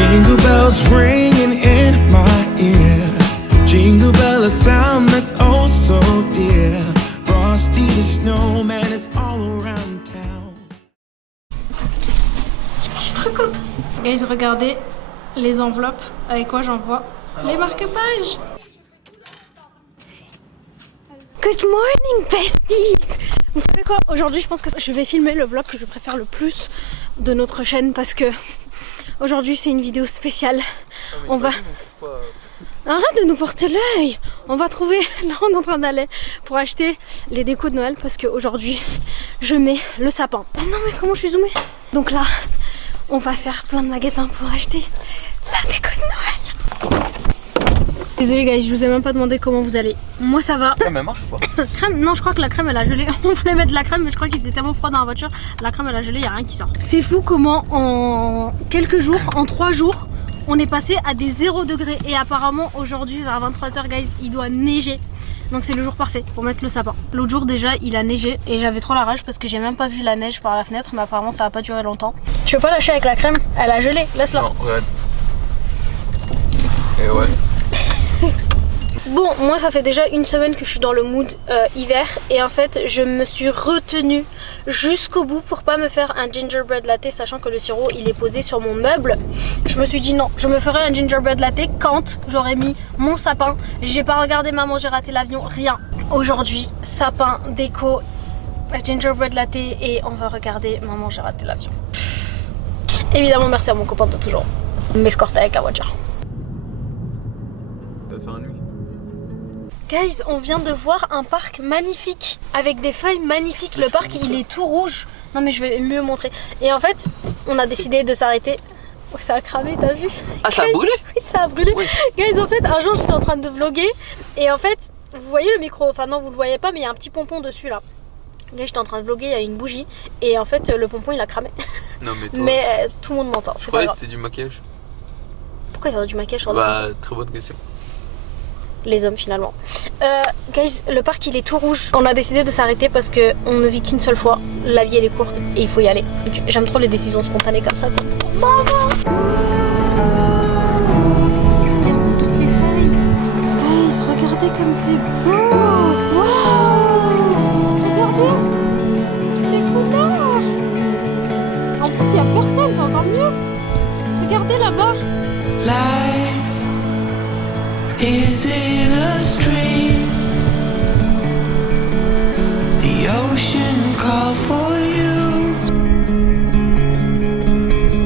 Jingle bells ringing in my ear. Jingle bell, a sound that's oh so dear. Frosty the snowman is all around town. Je suis trop contente. Guys, regardez les enveloppes avec quoi j'envoie les marque-pages. Good morning besties. Vous savez quoi, aujourd'hui je pense que je vais filmer le vlog que je préfère le plus de notre chaîne parce que aujourd'hui c'est une vidéo spéciale. On va... Arrête de nous porter l'œil. On va trouver, là on est en train d'aller pour acheter les décos de Noël parce qu'aujourd'hui je mets le sapin. Oh non mais comment je suis zoomée. Donc là on va faire plein de magasins pour acheter la déco de Noël. Désolée guys, je vous ai même pas demandé comment vous allez. Moi ça va. Crème elle marche ou pas? Crème? Non, je crois que la crème elle a gelé. On voulait mettre de la crème mais je crois qu'il faisait tellement froid dans la voiture. La crème elle a gelé, il n'y a rien qui sort. C'est fou comment en quelques jours, en 3 jours, on est passé à des 0 degrés. Et apparemment aujourd'hui vers 23h guys, il doit neiger. Donc c'est le jour parfait pour mettre le sapin. L'autre jour déjà il a neigé et j'avais trop la rage parce que j'ai même pas vu la neige par la fenêtre. Mais apparemment ça va pas durer longtemps. Tu veux pas lâcher avec la crème? Elle a gelé, laisse-la. Non, regarde. Et ouais. Bon, moi ça fait déjà une semaine que je suis dans le mood hiver et en fait je me suis retenue jusqu'au bout pour pas me faire un gingerbread latte sachant que le sirop il est posé sur mon meuble. Je me suis dit non, je me ferai un gingerbread latte quand j'aurai mis mon sapin. J'ai pas regardé Maman j'ai raté l'avion, rien. Aujourd'hui, sapin, déco, gingerbread latte et on va regarder Maman j'ai raté l'avion. Évidemment merci à mon copain de toujours m'escorter avec la voiture. Guys, on vient de voir un parc magnifique avec des feuilles magnifiques. Le parc il est tout rouge. Non mais je vais mieux montrer. Et en fait, on a décidé de s'arrêter. Oh, ça a cramé, t'as vu? Ah, ça a brûlé? Oui, ça a brûlé. Oui. Guys, en fait, un jour j'étais en train de vlogger et en fait, vous voyez le micro? Enfin non, vous le voyez pas, mais il y a un petit pompon dessus là. Guys, j'étais en train de vlogger, il y a une bougie et en fait, le pompon il a cramé. Non mais toi... Mais tout le monde m'entend. Je croyais que c'était du maquillage. Pourquoi il y aurait du maquillage sur Bah, très bonne question. Les hommes finalement. Guys, le parc il est tout rouge. On a décidé de s'arrêter parce que on ne vit qu'une seule fois. La vie elle est courte et il faut y aller. J'aime trop les décisions spontanées comme ça. Maman! Guys, regardez comme c'est beau! Waouh! Regardez! Les couleurs! En plus il n'y a personne, c'est encore mieux! Regardez là-bas! Is in a stream. The ocean called for you.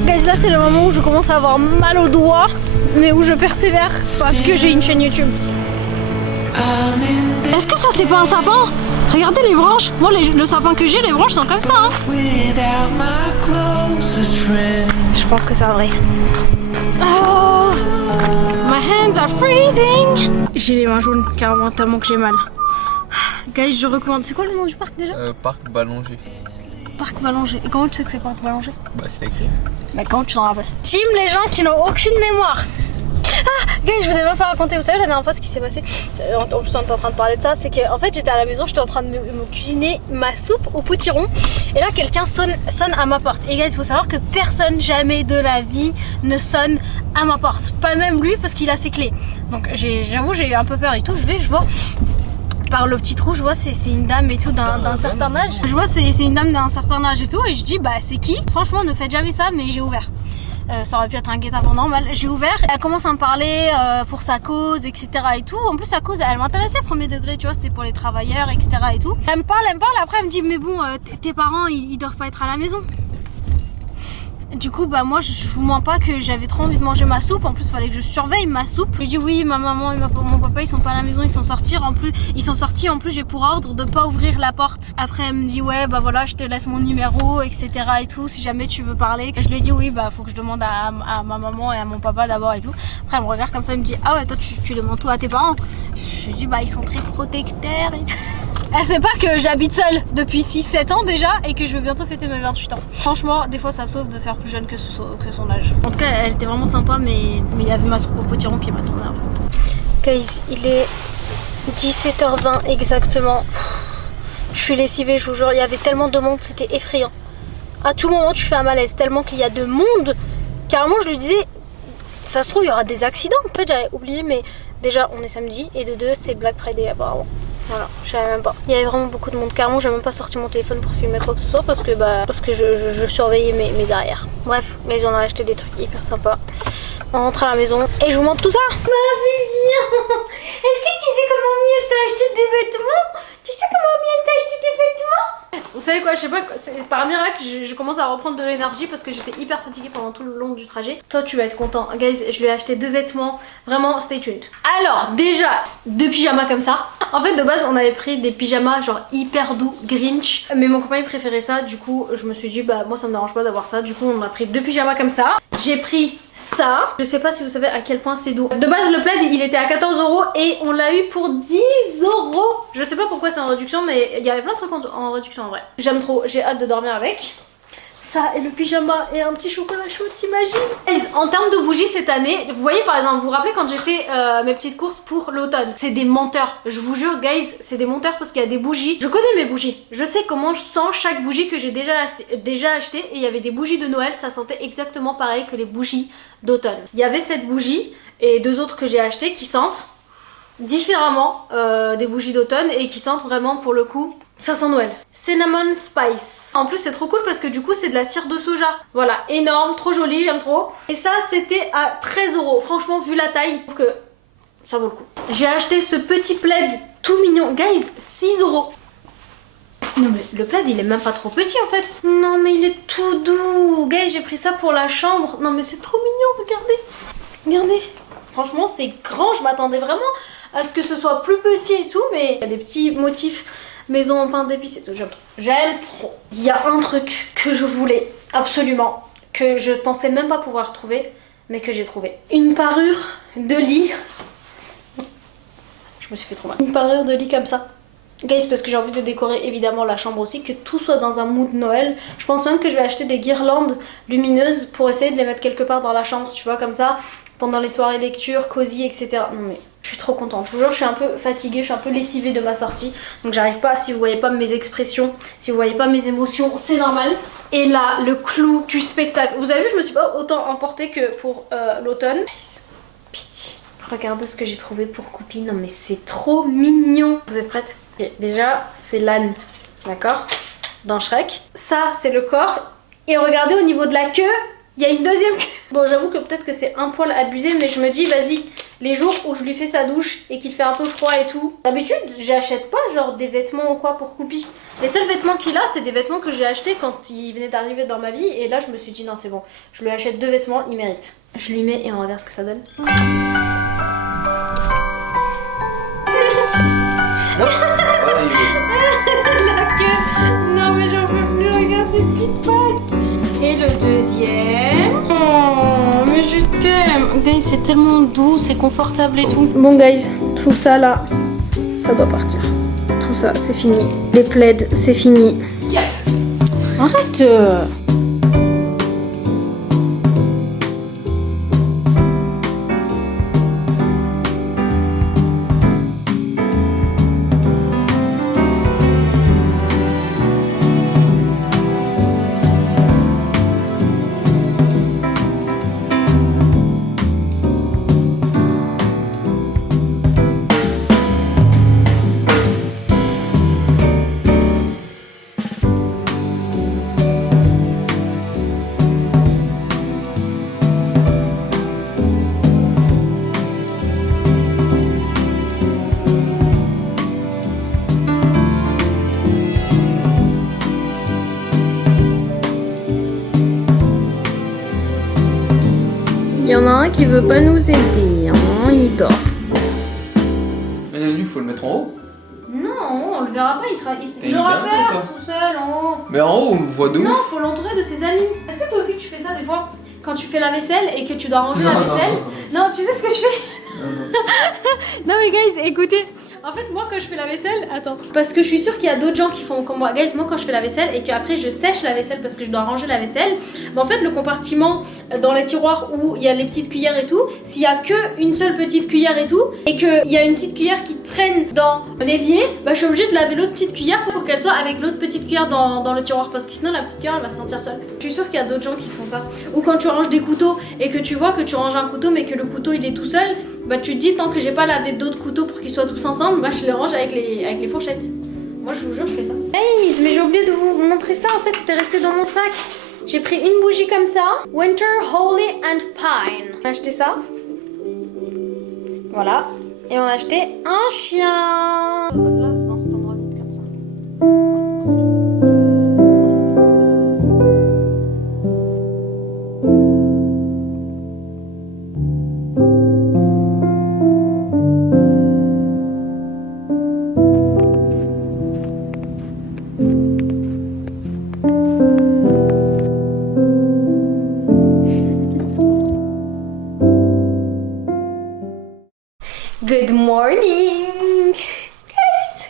Guys, là c'est le moment où je commence à avoir mal aux doigts, mais où je persévère parce que j'ai une chaîne YouTube. Est-ce que ça c'est pas un sapin? Regardez les branches. Moi le sapin que j'ai, les branches sont comme ça hein. Je pense que c'est vrai. Oh, my hands are freezing. J'ai les mains jaunes carrément tellement que j'ai mal. Guys, je recommande. C'est quoi le nom du parc déjà? Parc Ballanger. Parc Ballanger. Et comment tu sais que c'est Parc Ballanger? Bah c'est écrit. Mais comment tu t'en rappelles? Team les gens qui n'ont aucune mémoire. Ah, guys, je vous ai même pas raconté. Vous savez la dernière fois ce qui s'est passé? En plus on était en train de parler de ça. C'est que en fait j'étais à la maison, j'étais en train de me cuisiner ma soupe au potiron. Et là quelqu'un sonne à ma porte. Et guys, il faut savoir que personne jamais de la vie ne sonne à ma porte. Pas même lui parce qu'il a ses clés. Donc j'avoue j'ai eu un peu peur et tout. Je vois par le petit trou, je vois c'est une dame et tout d'un certain âge. Je vois c'est une dame d'un certain âge et tout. Et je dis bah c'est qui? Franchement ne faites jamais ça, mais j'ai ouvert. Ça aurait pu être un guet-apens normal. J'ai ouvert, elle commence à me parler pour sa cause, etc. et tout. En plus sa cause, elle m'intéressait premier degré, tu vois, c'était pour les travailleurs, etc. et tout. Elle me parle, après elle me dit mais bon, tes parents ils doivent pas être à la maison. Du coup bah moi je vous mens pas que j'avais trop envie de manger ma soupe. En plus il fallait que je surveille ma soupe. Je dis oui, ma maman et mon papa ils sont pas à la maison, ils sont sortis. En plus j'ai pour ordre de pas ouvrir la porte. Après elle me dit ouais bah voilà je te laisse mon numéro, etc. et tout si jamais tu veux parler. Je lui ai dit oui bah faut que je demande à ma maman et à mon papa d'abord et tout. Après elle me regarde comme ça, elle me dit ah ouais toi tu demandes tout à tes parents? Je lui dis bah ils sont très protecteurs et tout. Elle sait pas que j'habite seule depuis 6-7 ans déjà et que je vais bientôt fêter mes 28 ans. Franchement, des fois ça sauve de faire plus jeune que son âge. En tout cas, elle était vraiment sympa, mais il y avait ma soupe au potiron qui m'a tourné un peu. Guys, il est 17h20 exactement. Je suis lessivée, je vous jure, il y avait tellement de monde, c'était effrayant. À tout moment, tu fais un malaise, tellement qu'il y a de monde. Carrément, je lui disais, Ça se trouve, il y aura des accidents. En fait, j'avais oublié, mais déjà, on est samedi. Et de deux, c'est Black Friday apparemment. Voilà, je savais même pas. Il y avait vraiment beaucoup de monde. Carrément, j'ai même pas sorti mon téléphone pour filmer quoi que ce soit parce que je surveillais mes arrières. Bref, là, ils en ont acheté des trucs hyper sympas. On rentre à la maison et je vous montre tout ça. Ma Vivian, est-ce que tu sais comment Miel t'a acheté des vêtements? Tu sais comment Miel t'a acheté des vêtements? Vous savez quoi, je sais pas, par miracle, je commence à reprendre de l'énergie parce que j'étais hyper fatiguée pendant tout le long du trajet. Toi, tu vas être content. Guys, je lui ai acheté 2 vêtements. Vraiment, stay tuned. Alors, déjà, 2 pyjamas comme ça. En fait, de base, on avait pris des pyjamas genre hyper doux, Grinch. Mais mon copain, il préférait ça. Du coup, je me suis dit, bah, moi, ça me dérange pas d'avoir ça. Du coup, on a pris 2 pyjamas comme ça. J'ai pris ça. Je sais pas si vous savez à quel point c'est doux. De base, le plaid, il était à 14 € et on l'a eu pour 10 €. Je sais pas pourquoi c'est en réduction, mais il y avait plein de trucs en réduction en vrai. J'aime trop, j'ai hâte de dormir avec. Ça et le pyjama et un petit chocolat chaud, t'imagines? En termes de bougies cette année, vous voyez par exemple, vous vous rappelez quand j'ai fait mes petites courses pour l'automne? C'est des menteurs, je vous jure guys, c'est des menteurs parce qu'il y a des bougies. Je connais mes bougies, je sais comment je sens chaque bougie que j'ai déjà acheté et il y avait des bougies de Noël, ça sentait exactement pareil que les bougies d'automne. Il y avait cette bougie et 2 autres que j'ai achetées qui sentent différemment des bougies d'automne et qui sentent vraiment pour le coup... Ça sent Noël. Cinnamon Spice. En plus c'est trop cool parce que du coup c'est de la cire de soja. Voilà, énorme, trop joli, j'aime trop. Et ça c'était à 13 €. Franchement vu la taille, je trouve que ça vaut le coup. J'ai acheté ce petit plaid tout mignon. Guys, 6 €. Non mais le plaid il est même pas trop petit en fait. Non mais il est tout doux. Guys, j'ai pris ça pour la chambre. Non mais c'est trop mignon, regardez. Regardez. Franchement c'est grand, je m'attendais vraiment à ce que ce soit plus petit et tout. Mais il y a des petits motifs maison en pain d'épices et tout, j'aime trop. J'aime trop. Il y a un truc que je voulais absolument, que je pensais même pas pouvoir trouver, mais que j'ai trouvé. Une parure de lit. Je me suis fait trop mal. Une parure de lit comme ça. Guys, parce que j'ai envie de décorer évidemment la chambre aussi, que tout soit dans un mood Noël. Je pense même que je vais acheter des guirlandes lumineuses pour essayer de les mettre quelque part dans la chambre, tu vois, comme ça, pendant les soirées lecture, cosy, etc. Non mais... je suis trop contente, je vous jure, je suis un peu fatiguée, je suis un peu lessivée de ma sortie. Donc j'arrive pas, si vous voyez pas mes expressions, si vous voyez pas mes émotions, c'est normal. Et là, le clou du spectacle. Vous avez vu, je me suis pas autant emportée que pour l'automne. Pitié. Regardez ce que j'ai trouvé pour Coupi. Non mais c'est trop mignon. Vous êtes prêtes? Okay, déjà, c'est l'âne, d'accord? Dans Shrek. Ça, c'est le corps. Et regardez au niveau de la queue, il y a une deuxième queue. Bon, j'avoue que peut-être que c'est un poil abusé, mais je me dis, vas-y. Les jours où je lui fais sa douche et qu'il fait un peu froid et tout, d'habitude j'achète pas genre des vêtements ou quoi pour Coupi. Les seuls vêtements qu'il a, c'est des vêtements que j'ai achetés quand il venait d'arriver dans ma vie. Et là je me suis dit non c'est bon, je lui achète 2 vêtements, il mérite. Je lui mets et on regarde ce que ça donne. La queue. Non mais j'en peux plus, regarde ses petites pattes. Et le deuxième. Oh mais je t'aime. Guys, c'est tellement doux, c'est confortable et tout. Bon guys, tout ça là, ça doit partir. Tout ça, c'est fini. Les plaids, c'est fini. Yes! Arrête! Il y en a un qui veut pas nous aider, hein, il dort. Mais lui, faut le mettre en haut. Non, on le verra pas, il aura peur tout seul en haut. Mais en haut, on le voit de ouf. Non, faut l'entourer de ses amis. Est-ce que toi aussi tu fais ça des fois? Quand tu fais la vaisselle et que tu dois ranger la vaisselle? Non, tu sais ce que je fais? Non mais guys, écoutez, En fait, moi quand je fais la vaisselle, attends, parce que je suis sûre qu'il y a d'autres gens qui font comme moi. Guys, moi quand je fais la vaisselle et qu'après je sèche la vaisselle parce que je dois ranger la vaisselle, bah en fait le compartiment dans les tiroirs où il y a les petites cuillères et tout, s'il y a que une seule petite cuillère et tout, et qu'il y a une petite cuillère qui traîne dans l'évier, bah je suis obligée de laver l'autre petite cuillère pour qu'elle soit avec l'autre petite cuillère dans le tiroir, parce que sinon la petite cuillère elle va se sentir seule. Je suis sûre qu'il y a d'autres gens qui font ça. Ou quand tu ranges des couteaux et que tu vois que tu ranges un couteau mais que le couteau il est tout seul, bah tu te dis tant que j'ai pas lavé d'autres couteaux pour qu'ils soient tous ensemble, bah je les range avec les fourchettes. Moi je vous jure je fais ça. Guys, mais j'ai oublié de vous montrer ça, en fait c'était resté dans mon sac. J'ai pris une bougie comme ça, Winter, Holly and Pine. On a acheté ça. Voilà. Et on a acheté un chien. Là, c'est dans cet endroit vide comme ça. Good morning, guys.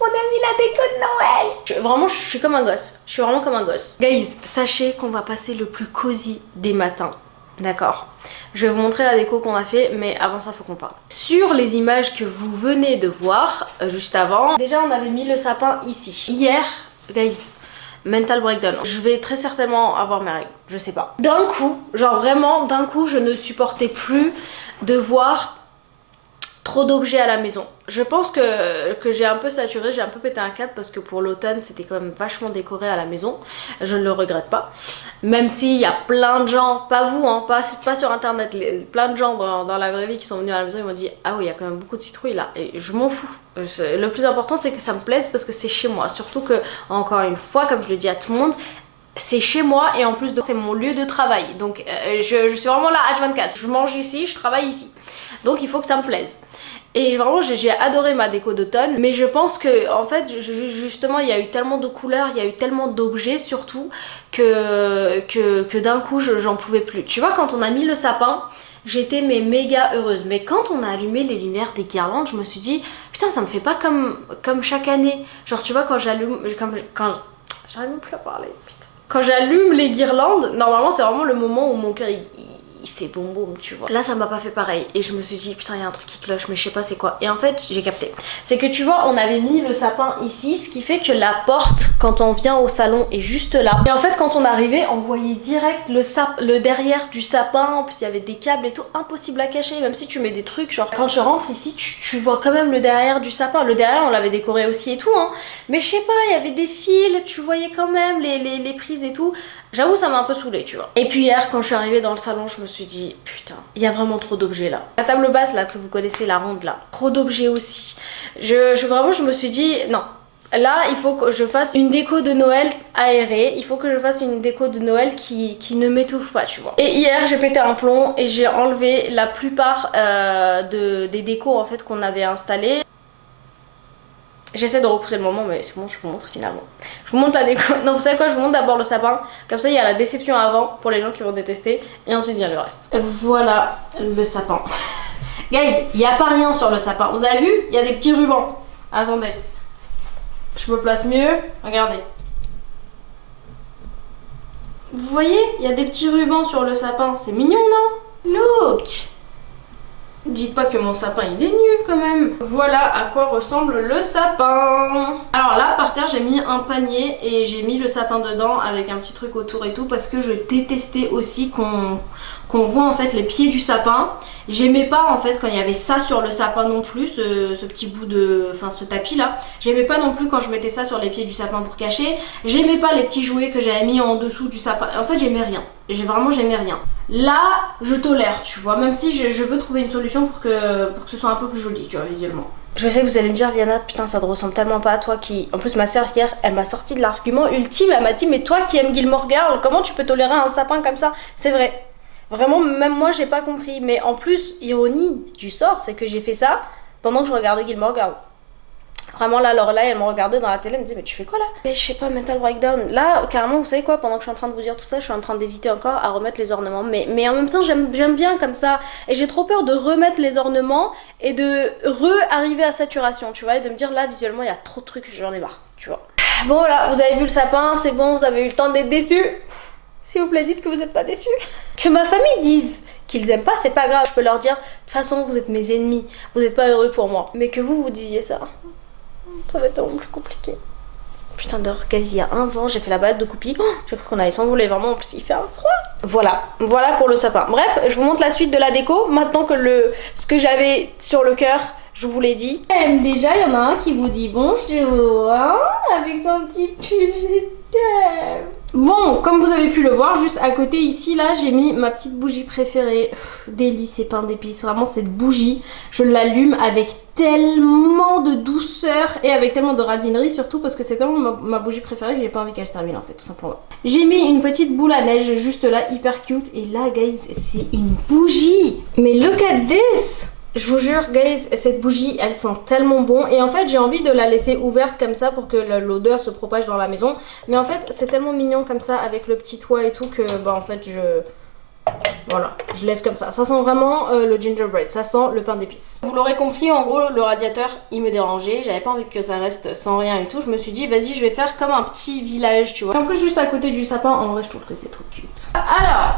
On a mis la déco de Noël. Vraiment, je suis comme un gosse. Je suis vraiment comme un gosse. Guys, sachez qu'on va passer le plus cosy des matins. D'accord. Je vais vous montrer la déco qu'on a fait, mais avant ça, faut qu'on parle. Sur les images que vous venez de voir juste avant, déjà on avait mis le sapin ici. Hier, guys, mental breakdown. Je vais très certainement avoir mes règles, je sais pas. D'un coup, genre vraiment d'un coup, je ne supportais plus de voir trop d'objets à la maison. Je pense que j'ai un peu saturé, j'ai un peu pété un câble parce que pour l'automne c'était quand même vachement décoré à la maison. Je ne le regrette pas. Même s'il y a plein de gens, pas vous, hein, pas sur internet, plein de gens dans la vraie vie qui sont venus à la maison, ils m'ont dit ah oui il y a quand même beaucoup de citrouilles là. Et je m'en fous. Le plus important c'est que ça me plaise parce que c'est chez moi. Surtout que, encore une fois, comme je le dis à tout le monde, c'est chez moi et en plus c'est mon lieu de travail. Donc je suis vraiment là H24. Je mange ici, je travaille ici. Donc il faut que ça me plaise. Et vraiment j'ai adoré ma déco d'automne, mais je pense que en fait justement il y a eu tellement de couleurs, il y a eu tellement d'objets surtout que d'un coup j'en pouvais plus. Tu vois, quand on a mis le sapin, j'étais méga heureuse, mais quand on a allumé les lumières des guirlandes, je me suis dit putain ça me fait pas comme chaque année. Genre tu vois quand j'allume, j'arrive même plus à parler, putain. Quand j'allume les guirlandes, normalement c'est vraiment le moment où mon cœur il fait boum boum, tu vois. Là ça m'a pas fait pareil et je me suis dit putain il y a un truc qui cloche mais je sais pas c'est quoi. Et en fait j'ai capté. C'est que tu vois on avait mis le sapin ici, ce qui fait que la porte quand on vient au salon est juste là. Et en fait quand on arrivait on voyait direct le derrière du sapin. En plus il y avait des câbles et tout, impossible à cacher même si tu mets des trucs. Genre quand je rentre ici tu vois quand même le derrière du sapin. Le derrière on l'avait décoré aussi et tout hein. Mais je sais pas, il y avait des fils, tu voyais quand même les prises et tout. J'avoue ça m'a un peu saoulée tu vois. Et puis hier quand je suis arrivée dans le salon je me suis dit putain il y a vraiment trop d'objets là. La table basse là que vous connaissez, la ronde là, trop d'objets aussi. Vraiment je me suis dit non. Là il faut que je fasse une déco de Noël aérée. Il faut que je fasse une déco de Noël qui ne m'étouffe pas tu vois. Et hier j'ai pété un plomb et j'ai enlevé la plupart des décos en fait qu'on avait installées. J'essaie de repousser le moment mais c'est bon je vous montre finalement. Je vous montre la déco. Non vous savez quoi, je vous montre d'abord le sapin. Comme ça il y a la déception avant pour les gens qui vont détester. Et ensuite il y a le reste. Voilà le sapin. Guys, il n'y a pas rien sur le sapin. Vous avez vu? Il y a des petits rubans. Attendez. Je me place mieux. Regardez. Vous voyez? Il y a des petits rubans sur le sapin. C'est mignon non? Look! Dites pas que mon sapin il est nu quand même. Voilà à quoi ressemble le sapin. Alors là par terre j'ai mis un panier et j'ai mis le sapin dedans avec un petit truc autour et tout parce que je détestais aussi qu'on voit en fait les pieds du sapin. J'aimais pas en fait quand il y avait ça sur le sapin non plus, ce petit bout de... enfin ce tapis là. J'aimais pas non plus quand je mettais ça sur les pieds du sapin pour cacher. J'aimais pas les petits jouets que j'avais mis en dessous du sapin. En fait j'aimais rien. J'aimais rien. Là je tolère tu vois, même si je veux trouver une solution pour que ce soit un peu plus joli tu vois visuellement. Je sais que vous allez me dire Liana putain ça te ressemble tellement pas à toi qui... En plus ma soeur hier elle m'a sorti de l'argument ultime, elle m'a dit mais toi qui aimes Gilmore Girl comment tu peux tolérer un sapin comme ça? C'est vrai. Vraiment même moi j'ai pas compris, mais en plus ironie du sort c'est que j'ai fait ça pendant que je regardais Gilmore Girl. Vraiment là, Lorelai, elle me regardait dans la télé, elle me disait mais tu fais quoi là? Mais je sais pas, mental breakdown. Là, carrément, vous savez quoi, pendant que je suis en train de vous dire tout ça, je suis en train d'hésiter encore à remettre les ornements. Mais en même temps, j'aime bien comme ça. Et j'ai trop peur de remettre les ornements et de arriver à saturation, tu vois, et de me dire là, visuellement, il y a trop de trucs, j'en ai marre, tu vois. Bon voilà, vous avez vu le sapin, c'est bon, vous avez eu le temps d'être déçus. S'il vous plaît, dites que vous n'êtes pas déçus. Que ma famille dise qu'ils aiment pas, c'est pas grave. Je peux leur dire, de toute façon, vous êtes mes ennemis, vous n'êtes pas heureux pour moi. Mais que vous disiez ça, ça va être tellement plus compliqué. Putain d'heure, quasi il y a 1 an, j'ai fait la balade de Coupi. Oh, j'ai cru qu'on allait s'envoler, vraiment, en plus il fait un froid. Voilà pour le sapin. Bref, je vous montre la suite de la déco. Maintenant que ce que j'avais sur le cœur, je vous l'ai dit. Déjà, il y en a un qui vous dit bonjour, hein, avec son petit pull, je t'aime. Bon, comme vous avez pu le voir, juste à côté ici, là, j'ai mis ma petite bougie préférée. Délice et pain d'épices, vraiment cette bougie, je l'allume avec tellement de douceur et avec tellement de radinerie, surtout parce que c'est tellement ma bougie préférée que j'ai pas envie qu'elle se termine en fait, tout simplement. J'ai mis une petite boule à neige juste là, hyper cute, et là, guys, c'est une bougie. Mais look at this! Je vous jure, guys, cette bougie, elle sent tellement bon. Et en fait, j'ai envie de la laisser ouverte comme ça pour que l'odeur se propage dans la maison. Mais en fait, c'est tellement mignon comme ça avec le petit toit et tout que, bah, en fait, voilà, je laisse comme ça. Ça sent vraiment le gingerbread, ça sent le pain d'épices. Vous l'aurez compris, en gros, le radiateur, il me dérangeait. J'avais pas envie que ça reste sans rien et tout. Je me suis dit, vas-y, je vais faire comme un petit village, tu vois. En plus, juste à côté du sapin, en vrai, je trouve que c'est trop cute. Alors,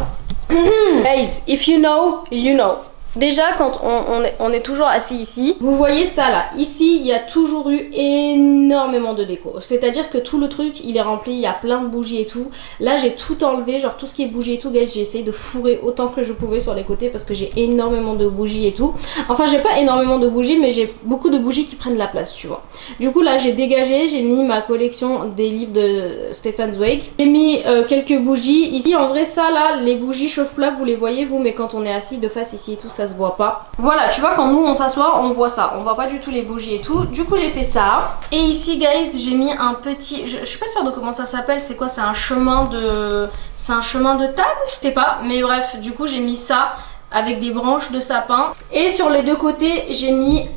guys, if you know, you know. Déjà, quand on est toujours assis ici, vous voyez ça là. Ici, il y a toujours eu énormément de déco. C'est-à-dire que tout le truc, il est rempli, il y a plein de bougies et tout. Là, j'ai tout enlevé, genre tout ce qui est bougies et tout, guys, j'ai essayé de fourrer autant que je pouvais sur les côtés parce que j'ai énormément de bougies et tout. Enfin, j'ai pas énormément de bougies, mais j'ai beaucoup de bougies qui prennent la place, tu vois. Du coup, là, j'ai dégagé, j'ai mis ma collection des livres de Stefan Zweig. J'ai mis quelques bougies. Ici, en vrai, ça là, les bougies chauffe-plat, vous les voyez, vous, mais quand on est assis de face ici et tout, ça se voit pas. Voilà, tu vois, quand nous on s'assoit, on voit ça. On voit pas du tout les bougies et tout. Du coup, j'ai fait ça. Et ici, guys, j'ai mis un petit... Je suis pas sûre de comment ça s'appelle. C'est quoi? C'est un chemin de... C'est un chemin de table? Je sais pas. Mais bref, du coup, j'ai mis ça avec des branches de sapin. Et sur les deux côtés, j'ai mis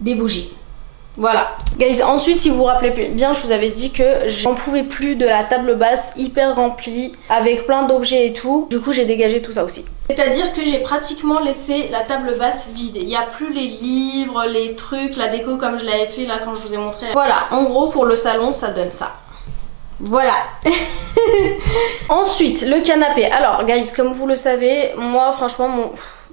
des bougies. Voilà. Guys, ensuite, si vous vous rappelez bien, je vous avais dit que j'en pouvais plus de la table basse hyper remplie avec plein d'objets et tout. Du coup, j'ai dégagé tout ça aussi. C'est-à-dire que j'ai pratiquement laissé la table basse vide. Il n'y a plus les livres, les trucs, la déco comme je l'avais fait là quand je vous ai montré. Voilà, en gros, pour le salon, ça donne ça. Voilà. Ensuite, le canapé. Alors, guys, comme vous le savez, moi, franchement,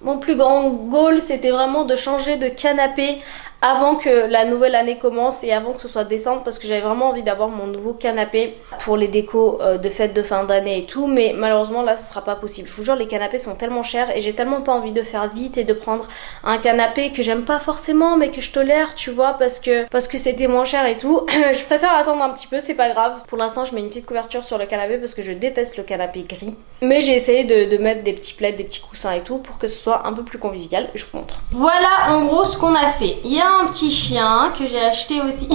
mon plus grand goal, c'était vraiment de changer de canapé avant que la nouvelle année commence et avant que ce soit décembre, parce que j'avais vraiment envie d'avoir mon nouveau canapé pour les décos de fête de fin d'année et tout, mais malheureusement là ce sera pas possible. Je vous jure, les canapés sont tellement chers et j'ai tellement pas envie de faire vite et de prendre un canapé que j'aime pas forcément mais que je tolère, tu vois, parce que c'était moins cher et tout. Je préfère attendre un petit peu, c'est pas grave. Pour l'instant, je mets une petite couverture sur le canapé parce que je déteste le canapé gris, mais j'ai essayé de mettre des petits plaids, des petits coussins et tout pour que ce soit un peu plus convivial. Je vous montre. Voilà en gros ce qu'on a fait. Il y a un petit chien que j'ai acheté aussi.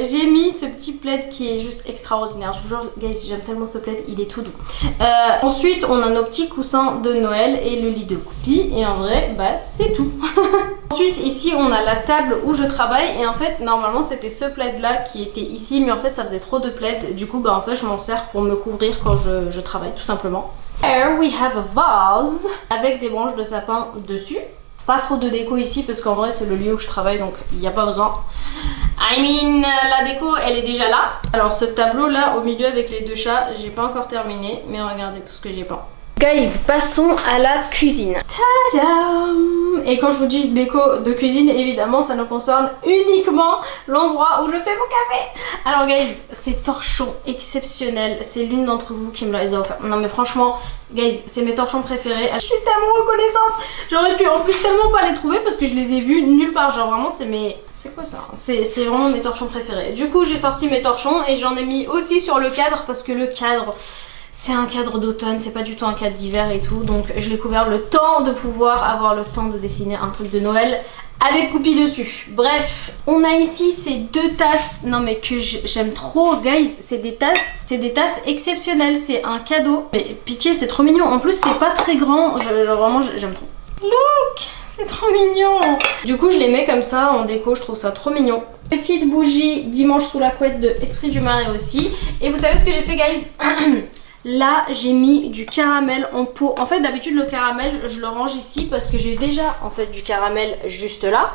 J'ai mis ce petit plaid qui est juste extraordinaire. Je vous jure, guys, j'aime tellement ce plaid, il est tout doux. Ensuite, on a nos petits coussins de Noël et le lit de Coupi. Et en vrai, bah c'est tout. Ensuite, ici, on a la table où je travaille. Et en fait, normalement, c'était ce plaid là qui était ici. Mais en fait, ça faisait trop de plaid. Du coup, bah en fait, je m'en sers pour me couvrir quand je travaille, tout simplement. Here we have a vase avec des branches de sapin dessus. Pas trop de déco ici parce qu'en vrai c'est le lieu où je travaille donc il n'y a pas besoin. I mean, la déco elle est déjà là. Alors ce tableau là au milieu avec les deux chats, j'ai pas encore terminé mais regardez tout ce que j'ai peint. Guys, passons à la cuisine. Tadam! Et quand je vous dis déco de cuisine, évidemment, ça ne concerne uniquement l'endroit où je fais mon café. Alors guys, ces torchons exceptionnels, c'est l'une d'entre vous qui me les a offerts. Non mais franchement, guys, c'est mes torchons préférés. Je suis tellement reconnaissante. J'aurais pu en plus tellement pas les trouver parce que je les ai vus nulle part. Genre vraiment, c'est mes... C'est quoi ça? C'est vraiment mes torchons préférés. Du coup, j'ai sorti mes torchons et j'en ai mis aussi sur le cadre parce que le cadre... C'est un cadre d'automne, c'est pas du tout un cadre d'hiver et tout. Donc je l'ai couvert le temps de pouvoir avoir le temps de dessiner un truc de Noël avec Coupi dessus. Bref, on a ici ces deux tasses. Non mais que j'aime trop, guys. C'est des tasses exceptionnelles. C'est un cadeau. Mais pitié, c'est trop mignon. En plus, c'est pas très grand. Vraiment, j'aime trop. Look, c'est trop trop mignon. Du coup je les mets comme ça en déco, je trouve ça trop mignon. Petite bougie dimanche sous la couette de Esprit du Marais aussi. Et vous savez ce que j'ai fait guys? Là j'ai mis du caramel en pot. En fait d'habitude le caramel je le range ici parce que j'ai déjà en fait du caramel juste là.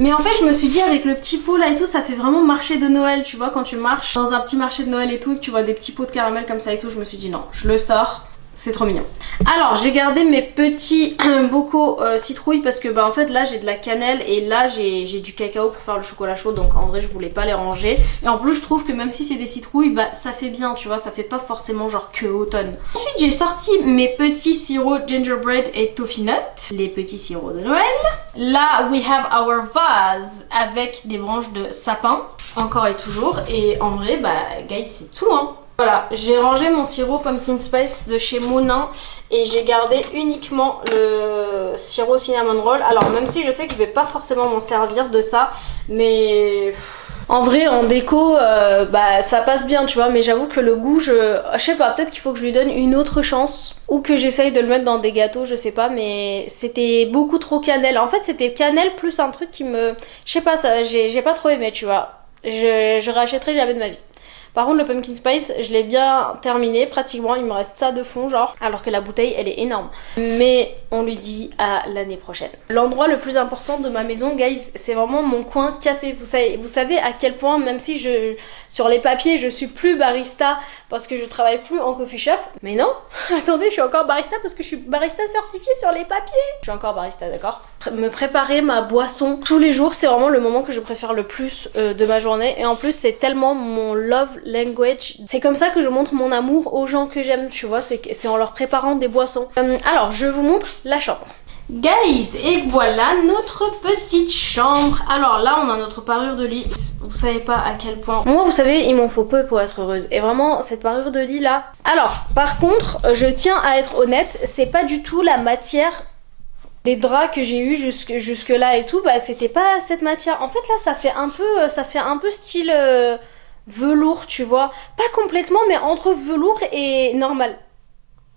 Mais en fait je me suis dit avec le petit pot là et tout, ça fait vraiment marché de Noël. Tu vois quand tu marches dans un petit marché de Noël et tout et que tu vois des petits pots de caramel comme ça et tout, je me suis dit non, je le sors. C'est trop mignon. Alors j'ai gardé mes petits bocaux citrouilles parce que bah en fait là j'ai de la cannelle et là j'ai du cacao pour faire le chocolat chaud, donc en vrai je voulais pas les ranger. Et en plus je trouve que même si c'est des citrouilles, bah ça fait bien, tu vois, ça fait pas forcément genre que automne. Ensuite j'ai sorti mes petits sirops gingerbread et toffee nut, les petits sirops de Noël. Là we have our vase avec des branches de sapin, encore et toujours. Et en vrai bah guys c'est tout hein. Voilà, j'ai rangé mon sirop pumpkin spice de chez Monin et j'ai gardé uniquement le sirop cinnamon roll. Alors même si je sais que je vais pas forcément m'en servir de ça, mais en vrai en déco bah ça passe bien tu vois, mais j'avoue que le goût je sais pas, peut-être qu'il faut que je lui donne une autre chance ou que j'essaye de le mettre dans des gâteaux, je sais pas, mais c'était beaucoup trop cannelle. En fait c'était cannelle plus un truc qui me... Je sais pas, ça j'ai pas trop aimé tu vois, je rachèterai jamais de ma vie. Par contre le pumpkin spice je l'ai bien terminé pratiquement, il me reste ça de fond genre, alors que la bouteille elle est énorme. Mais on lui dit à l'année prochaine. L'endroit le plus important de ma maison guys, c'est vraiment mon coin café. Vous savez à quel point même si sur les papiers je suis plus barista parce que je travaille plus en coffee shop. Mais non, attendez, je suis encore barista parce que je suis barista certifiée sur les papiers. Je suis encore barista, d'accord. Me préparer ma boisson tous les jours, c'est vraiment le moment que je préfère le plus de ma journée. Et en plus c'est tellement mon love language. C'est comme ça que je montre mon amour aux gens que j'aime, tu vois, c'est en leur préparant des boissons. Alors je vous montre la chambre. Guys, et voilà notre petite chambre. Alors là on a notre parure de lit. Vous savez pas à quel point... Moi vous savez il m'en faut peu pour être heureuse. Et vraiment cette parure de lit là... Alors par contre je tiens à être honnête, c'est pas du tout la matière... Les draps que j'ai eu jusque là et tout, bah c'était pas cette matière. En fait là ça fait un peu style velours tu vois. Pas complètement mais entre velours et normal.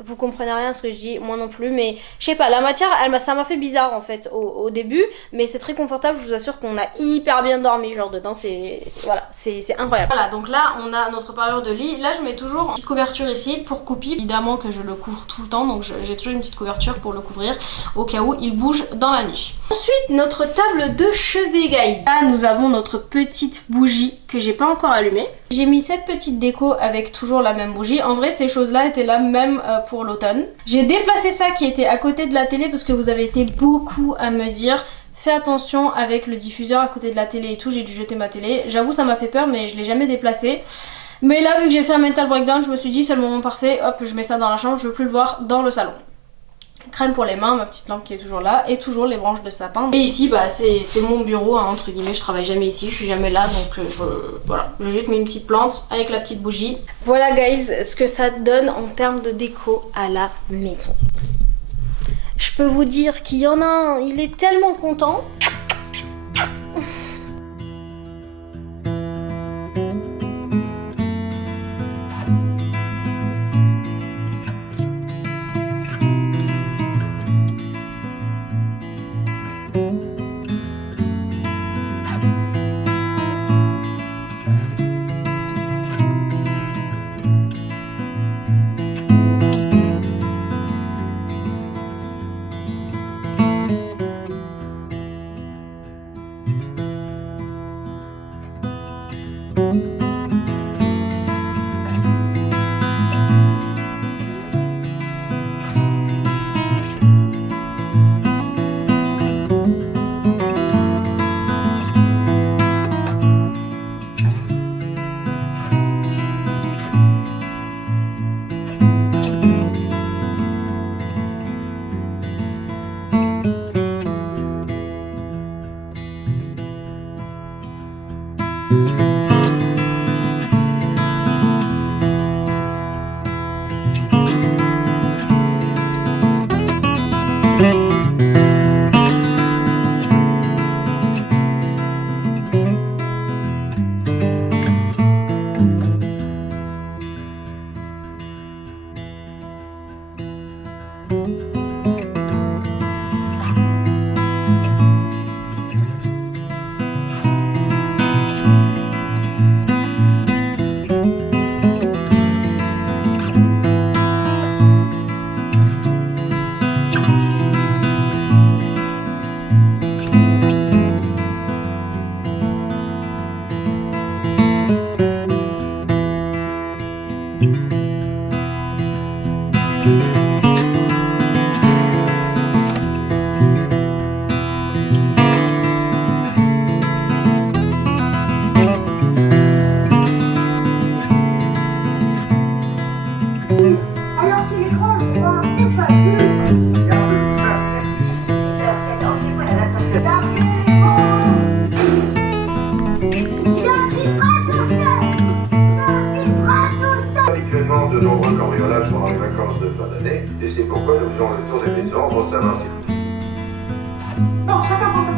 Vous comprenez rien à ce que je dis, moi non plus, mais je sais pas, la matière, ça m'a fait bizarre en fait au début, mais c'est très confortable, je vous assure qu'on a hyper bien dormi, genre dedans, c'est incroyable. Voilà, donc là on a notre parure de lit, là je mets toujours une petite couverture ici pour Coupi, évidemment que je le couvre tout le temps, donc j'ai toujours une petite couverture pour le couvrir au cas où il bouge dans la nuit. Ensuite notre table de chevet guys, là nous avons notre petite bougie que j'ai pas encore allumée. J'ai mis cette petite déco avec toujours la même bougie, en vrai ces choses là étaient là même pour l'automne. J'ai déplacé ça qui était à côté de la télé parce que vous avez été beaucoup à me dire fais attention avec le diffuseur à côté de la télé et tout, j'ai dû jeter ma télé. J'avoue ça m'a fait peur mais je l'ai jamais déplacé. Mais là vu que j'ai fait un mental breakdown, je me suis dit c'est le moment parfait, hop je mets ça dans la chambre, je veux plus le voir dans le salon. Crème pour les mains, ma petite lampe qui est toujours là et toujours les branches de sapin. Et ici bah c'est mon bureau hein, entre guillemets, je travaille jamais ici, je suis jamais là donc voilà, j'ai juste mis une petite plante avec la petite bougie. Voilà guys ce que ça donne en termes de déco à la maison. Je peux vous dire qu'il y en a un, il est tellement content. savoir si... Non, chacun prend sa